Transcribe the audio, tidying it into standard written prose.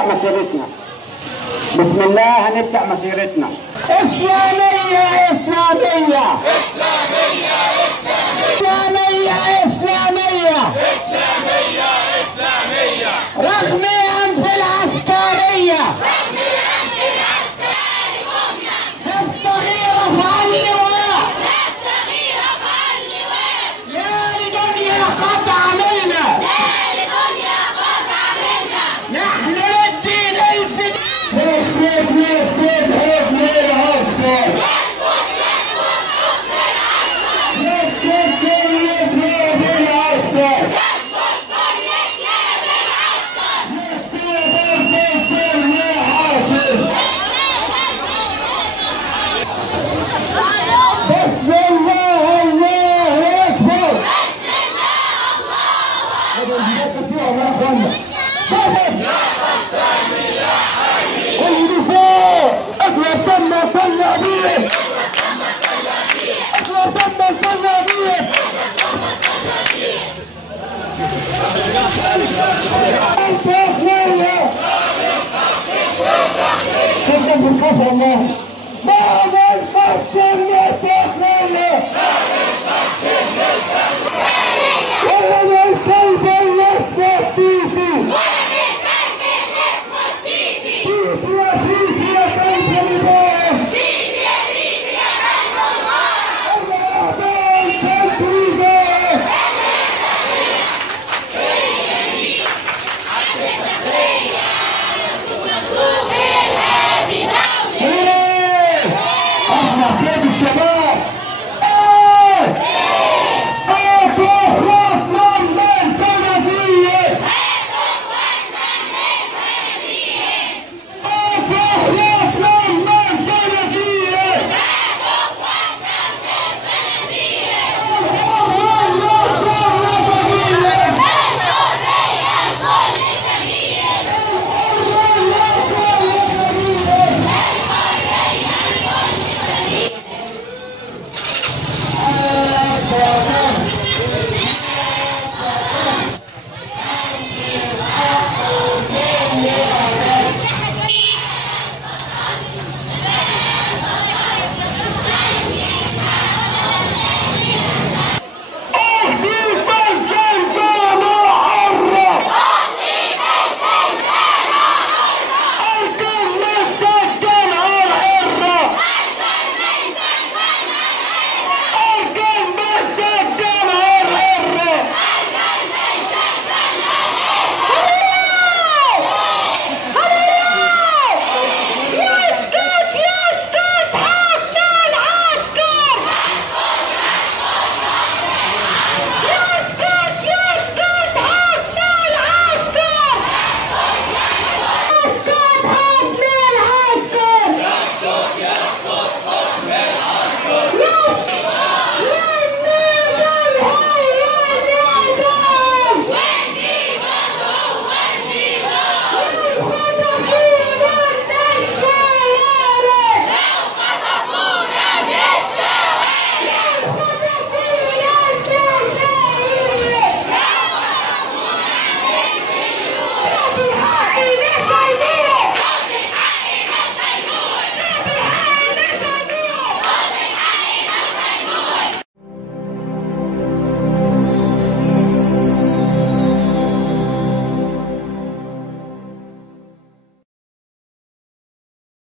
هنبدأ مسيرتنا. بسم الله هنبدأ مسيرتنا. إسلامية إسلامية إسلامية إسلامية إسلامية إسلامية إسلامية رغم أنف العسكرية التغيير فعل اللواء يا لدنيا قد عملنا نحن للدين الفداء. اسكت اسكت حكم العسكر يسكت كل كلاب العسكر بسم الله الله اكبر. النساء اكبر تم صلى بيه اكبر تم صلى بيه انت يا اخويا كنت بنخاف والله.